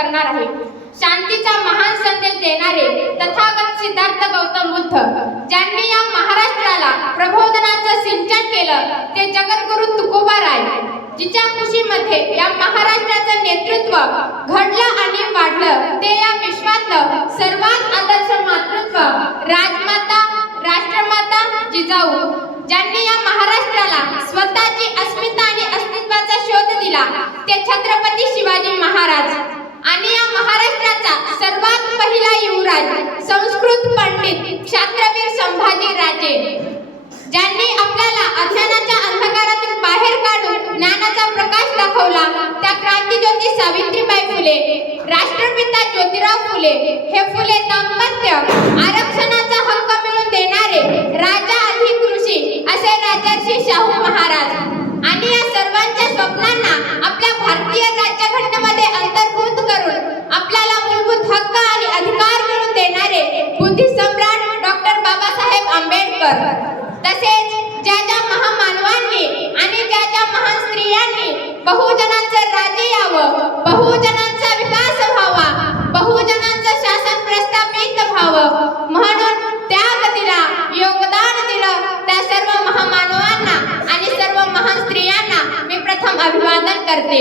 करणार आहे. शांतीचा महान संदेश देणारे तथागत सिद्धार्थ गौतम बुद्ध ज्यांनी या महाराष्ट्राला प्रबोधनाचं सिंचन केलं ते जगद्गुरु तुकोबाराय, जिच्या कुशीमध्ये या महाराष्ट्राचं नेतृत्व घडलं आणि वाढलं ते या विश्वातलं सर्वात आदर्श मातृत्व राजमाता राष्ट्रमाता जिजाऊ ज्यांनी या महाराष्ट्राला स्वतःची अस्मिता आणि अस्तित्वाचा शोध दिला ते छत्रपती शिवाजी महाराज आणि या महाराष्ट्राचा सर्वात पहिला युवराज संस्कृत पंडित क्षात्रवीर संभाजी राजे ज्यांनी आपल्याला अज्ञानाच्या अंधकारातून बाहेर काढून ज्ञानाचा प्रकाश दाखवला त्या क्रांतीज्योती सावित्रीबाई फुले, राष्ट्रपिता ज्योतिराव फुले हे फुले दाम्पत्य आरक्षणाचा हक्क मिळवून देणारे राजा अधिक ऋषी असे राजर्षी शाहू महाराज आणि या सर्वांच्या स्वप्नांना आपल्या भारतीय राज्यघटनेमध्ये अंतर्भूत करून आपल्याला मूलभूत हक्क आणि अधिकार मिळवून देणारे बुद्धी सम्राट डॉक्टर बाबासाहेब आंबेडकर तसेच ज्या महामानवांनी आणि ज्या महान स्त्रियांनी बहुजनांचं राज्य यावं, बहुजनांचा विकास व्हावा, बहुजनांचं शासन प्रस्थापित व्हावं म्हणून त्याग दिला, योगदान दिलं त्या सर्व महामानवांना आणि सर्व महान स्त्रियांना मी प्रथम अभिवादन करते.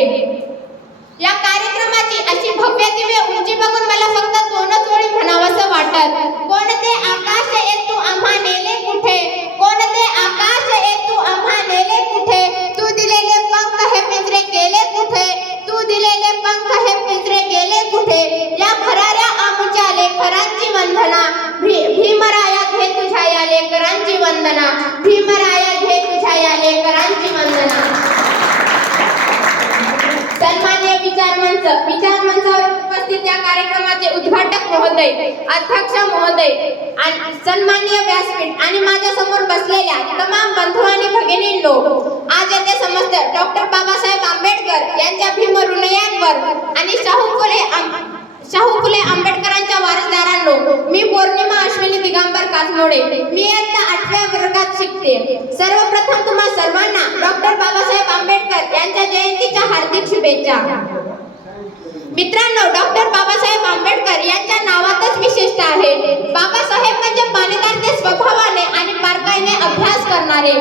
या कार्यक्रमाची अशी भव्य दिव्य उंची बघून मला फक्त दोनच ओळी म्हणावंसं वाटत. कोणते आकाश ये तू आम्हा नेले कुठे, कोणते आकाश ये तू आम्हा नेले कुठे, तू दिलेले पंख हे पिंजरे गेले कुठे, तू दिलेले पंख हे पिंजरे गेले कुठे, या भराऱ्या आमच्या लेकरांची वंदना, भीमराया घे तुझ्या या लेकरांची वंदना, भीमराया घे तुझ्या या लेकरांची वंदना. सन्माननीय विचार मंचावर उपस्थित या कार्यक्रमाचे उद्घाटक महोदय, अध्यक्ष महोदय आणि सन्माननीय व्यासपीठ आणि माझ्या समोर बसलेल्या तमाम बंधू आणि भगिनींनो, आज येथे समस्त डॉक्टर बाबासाहेब आंबेडकर यांच्या भीमरुनयांवर आणि शाहू फुले आंबेडकरांच्या वारसदारांनो, मी पौर्णिमा अश्विनी दिगंबर कासमोडे, मी इयत्ता 8व्या वर्गात शिकते. सर्वप्रथम तुम्हा सर्वांना डॉक्टर बाबासाहेब आंबेडकर यांच्या जयंतीच्या हार्दिक शुभेच्छा. मित्रांनो, डॉक्टर बाबासाहेब आंबेडकर यांच्या नावातच विशेषता आहे. बाबासाहेब म्हणजे पाणीदार ते स्वभावाने आणि बारकाईने अभ्यास करणारे,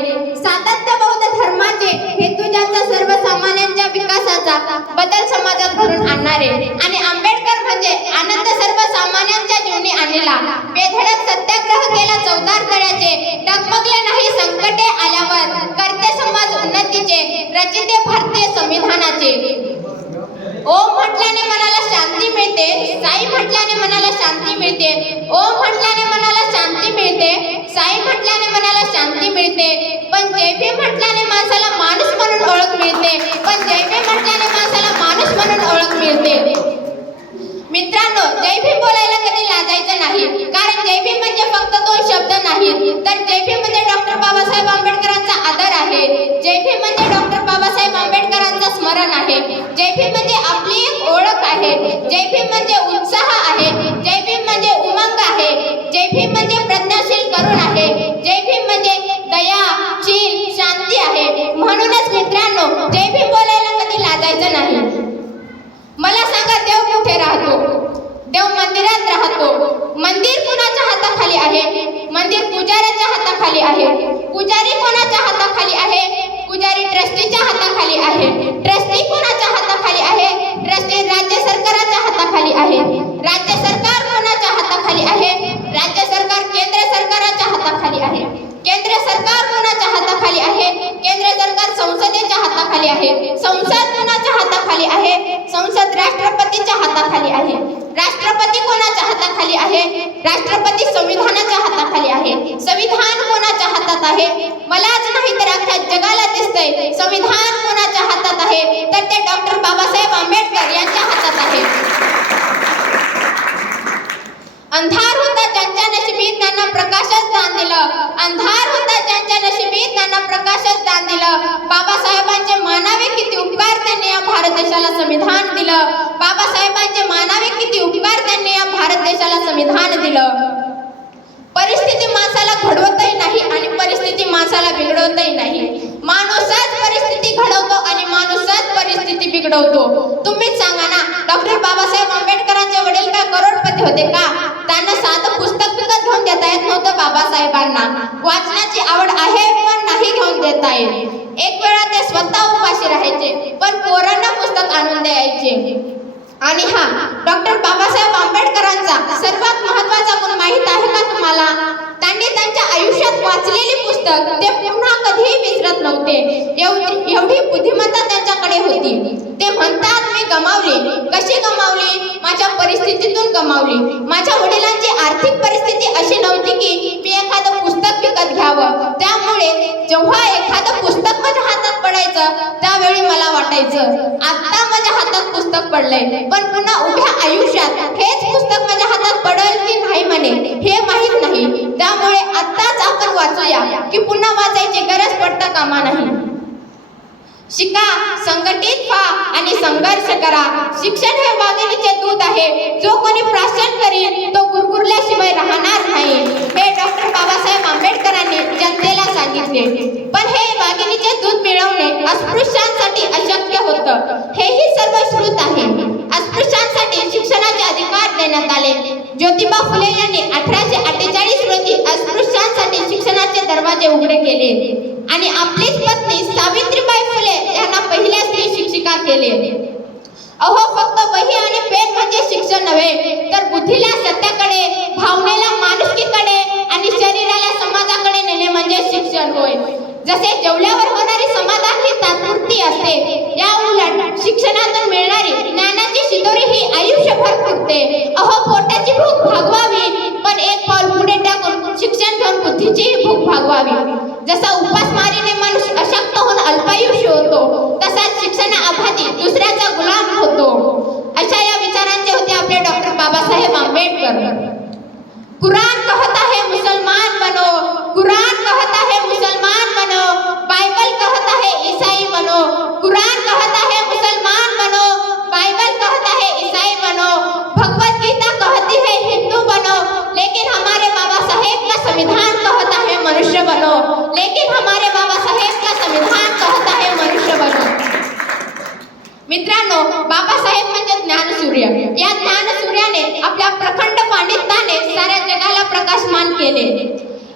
सातत्य बौद्ध धर्माचे हेतू ज्यांचा सर्वसामान्यांच्या विकासाचा बदल समाजात घडून आणणारे आणि आंबेडकर म्हणजे आनंद सर्वसामान्यांच्या जीवनी आणलेला, बेधडक सत्याग्रह केला 14 तळ्याचे, डगमगले नाही संकटे आल्यावर, करते समाज उन्नतीचे, रचिते भारतीय संविधानाचे. ओम म्हटल्याने मनाला शांती मिळते, साई म्हटल्याने मनाला शांती मिळते, ओम म्हटल्याने मनाला शांती मिळते, साई म्हटल्याने मनाला शांती मिळते, पण जय भीम म्हटल्याने माणसाला माणूस म्हणून ओळख मिळते, पण जय भीम म्हटल्याने माणसाला माणूस म्हणून ओळख मिळते. मित्रांनो, जय भीम बोलायला कधी लाजायचं नाही, कारण जय भीम म्हणजे फक्त 2 शब्द नाहीत, तर जय भीम म्हणजे डॉक्टर बाबासाहेब आंबेडकरांचा आदर आहे. जय भीम म्हणजे डॉक्टर बाबासाहेब आंबेडकरांचं स्मरण आहे. जय भीम म्हणजे आपली एक ओळख आहे. जय भीम म्हणजे उत्साह आहे. जय भीम म्हणजे उमंग आहे. जय भीम म्हणजे प्रज्ञाशील करुण आहे. जय भीम म्हणजे दया, शील, शांती आहे. म्हणूनच मित्रांनो, जय भीम बोलायला कधी लाजायचं नाही. मला सांगा, देव कुठे राहतो? देव मंदिरात राहतो. मंदिर कोणाच्या हाताखाली आहे? मंदिर पुजाऱ्याच्या हाताखाली आहे. पुजारी कोणाच्या हाताखाली आहे? पुजारी ट्रस्टीच्या हाताखाली आहे. ट्रस्टी कोणाच्या हाताखाली आहे? ट्रस्टी राज्य सरकाराच्या हाताखाली आहे. राज्य सरकार कोणाच्या हाताखाली आहे? राज्य सरकार केंद्र सरकाराच्या हाताखाली आहे. केंद्र सरकार कोणाच्या हाताखाली आहे? केंद्र सरकार संसदेच्या हाताखाली आहे. संसद कोणाच्या हाताखाली आहे? संसद राष्ट्रपतीच्या हाताखाली आहे. राष्ट्रपती कोणाच्या हाताखाली आहे? राष्ट्रपती संविधानाच्या हाताखाली आहे. संविधान कोणाच्या हातात आहे? मलाच नाही तर अख्ख्या जगाला दिसतंय संविधान कोणाच्या हातात आहे, तर ते डॉक्टर बाबासाहेब आंबेडकर यांच्या हातात आहे. अंधार होता ज्यांच्या नशिबीत त्यांना प्रकाशच दान दिलं. अंधार होता ज्यांच्या नशिबीत त्यांना प्रकाशच दान दिलं. बाबासाहेबांचे मानावे किती उपकार त्यांनी या भारत देशाला संविधान दिलं. बाबासाहेबांचे मानावे किती उपकार त्यांनी या भारत देशाला संविधान दिलं. परिस्थिती माणसाला घडवतही नाही आणि परिस्थिती माणसाला बिघडवतही नाही. माणूसच परिस्थिती घडवतो आणि माणूसच परिस्थिती बिघडवतो. तुम्हीच सांगा ना, डॉक्टर बाबासाहेब विद्यार्थी होते का? त्यांना साधं पुस्तक विकत घेऊन देता येत नव्हतं बाबासाहेबांना. वाचनाची आवड आहे पण नाही घेऊन देता येत. एक वेळा ते स्वतः उपाशी राहायचे पण पोरांना पुस्तक आणून द्यायचे. आणि हा डॉक्टर बाबासाहेब आंबेडकरांचा सर्वात महत्त्वाचा गुण माहीत आहे का तुम्हाला? त्यांनी त्यांच्या आयुष्यात वाचलेले पुस्तक ते पुन्हा कधीही विसरत नव्हते. एवढी बुद्धिमत्ता त्यांच्याकडे होती. ते म्हणतात, मी गमावली. कशी गमावली? माझ्या परिस्थितीतून गमावली. माझ्या वडिलांची आर्थिक परिस्थिती अशी नव्हती की मी एखादं पुस्तक विकत घ्यावं. त्यामुळे जेव्हा एखादं पुस्तक माझ्या हातात पडायचं त्यावेळी मला वाटायचं आता माझ्या हातात पुस्तक पडलंय, पण पुन्हा उभ्या आयुष्यात हेच पुस्तक माझ्या हातात पडेल की नाही म्हणे हे माहीत नाही. त्यामुळे आत्ताच आपण वाचूया की पुन्हा वाचायची गरज पडता कामा नाही. शिका, संघटित व्हा आणि संघर्ष करा. शिक्षण हे वाघिणीचे दूध आहे. जो कोणी प्राशन करील तो गुरगुरल्याशिवाय राहणार नाही. हे डॉक्टर बाबासाहेब आंबेडकरांनी जनतेला सांगितले. पण हे वाघिणीचे दूध मिळवणे अस्पृश्यांसाठी अशक्य होतं. हेही सर्व श्रुत आहे. अस्पृश्यांसाठी शिक्षणाचे अधिकार देण्यात आले. ज्योतिबा फुले यांनी 1848 रोजी अस्पृश्यांसाठी शिक्षणाचे दरवाजे उघडे केले आणि आपलीच पत्नी सावित्रीबाई फुले यांना पहिल्या स्त्री शिक्षिका केले. अहो, फक्त वही आणि पेन म्हणजे शिक्षण नव्हे, तर बुद्धीला सत्याकडे, भावनेला माणुसकीकडे आणि शरीराला समाजाकडे नेणे म्हणजे शिक्षण होय. जसे जेवल्यावर होणारी समाधान ही तात्पुरती असते, या उलट शिक्षणातून मिळणारी ज्ञानाची शिदोरी ही आयुष्यभर पुरते. अहो, पोटाची भूक भागवावी पण एक पाऊल पुढे टाकून शिक्षण घेऊन बुद्धीचीही भूक भागवावी. जसा उपासमारीने माणूस अशक्त होऊन अल्पायुष्य होतो, तसाच शिक्षणाअभावी दुसऱ्याचा गुलाम होतो. अशा या विचारांचे होते आपले डॉक्टर बाबासाहेब आंबेडकर. कुरान कहता है मुसलमान बनो, कुरान कहता है मुसलमान बनो, बाइबल कहता है ईसाई बनो. कुरान कहता है मुसलमान बनो, बाइबल कहता है ईसाई बनो, भगवत गीता कहती है हिंदू बनो, लेकिन हमारे बाबा साहेब का संविधान कहता है मनुष्य बनो. लेकिन हमारे बाबा साहेब का संविधान कहता है मनुष्य बनो. मित्रांनो, बाबासाहेब म्हणजे ज्ञानसूर्य. या ज्ञानसूर्याने आपल्या प्रखंड पांडित्याने साऱ्या जगाला प्रकाशमान केले.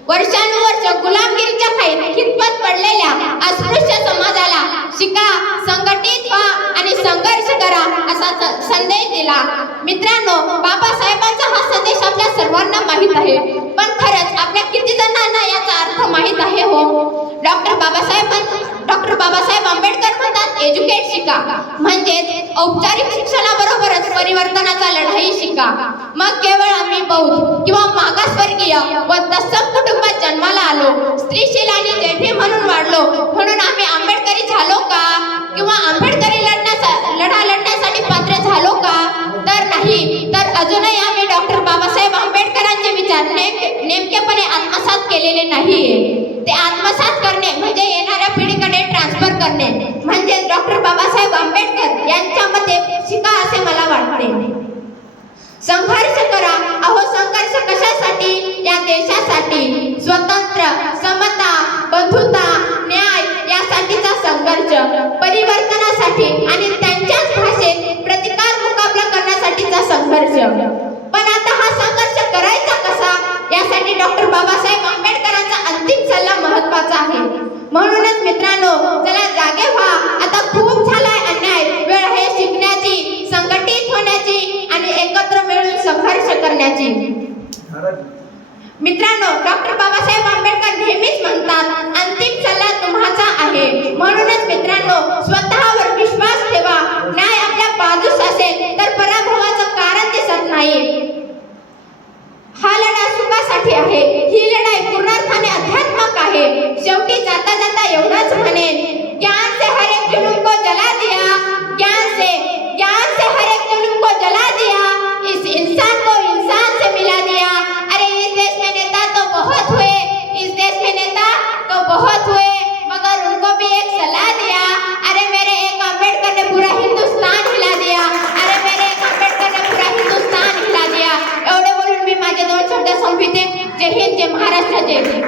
वर्षानुवर्ष गुलामगिरीच्या खाईत खितपत पडलेल्या अस्पृश्य समाजाला शिका, संघटित व्हा आणि संघर्ष करा असा संदेश दिला. मित्रांनो, बाबासाहेबांचा हा संदेश आपल्या सर्वांना माहीत आहे, पण खरंच आपल्या किती जणांना याचा अर्थ माहीत आहे हो? डॉक्टर बाबासाहेब आंबेडकर म्हणतात, एज्युकेट शिका, म्हणजेच औपचारिक शिक्षणाबरोबरच परिवर्तनाचा लढाई शिका. मग केवळ आम्ही बौद्ध किंवा मागासवर्गीय व तत्सम कुटुंबात जन्माला आलो, स्त्रीशील आणि जैभी म्हणून वाढलो म्हणून आम्ही आंबेडकरी झालो का? किंवा आंबेडकरी लढा लढण्यासाठी पात्र झालो का? तर नाही. तर अजूनही आम्ही डॉक्टर बाबासाहेब आंबेडकरांचे विचार नेमकेपणे आत्मसात केलेले नाहीये. ते आत्मसात करणे म्हणजे येणाऱ्या पिढीकडे ट्रान्सफर करणे, म्हणजे डॉक्टर बाबासाहेब आंबेडकर यांच्या मते शिका असे मला वाटते. संघर्ष करा. अहो, संघर्ष कशासाठी? या देशासाठी. स्वतंत्र, समता, बंधुता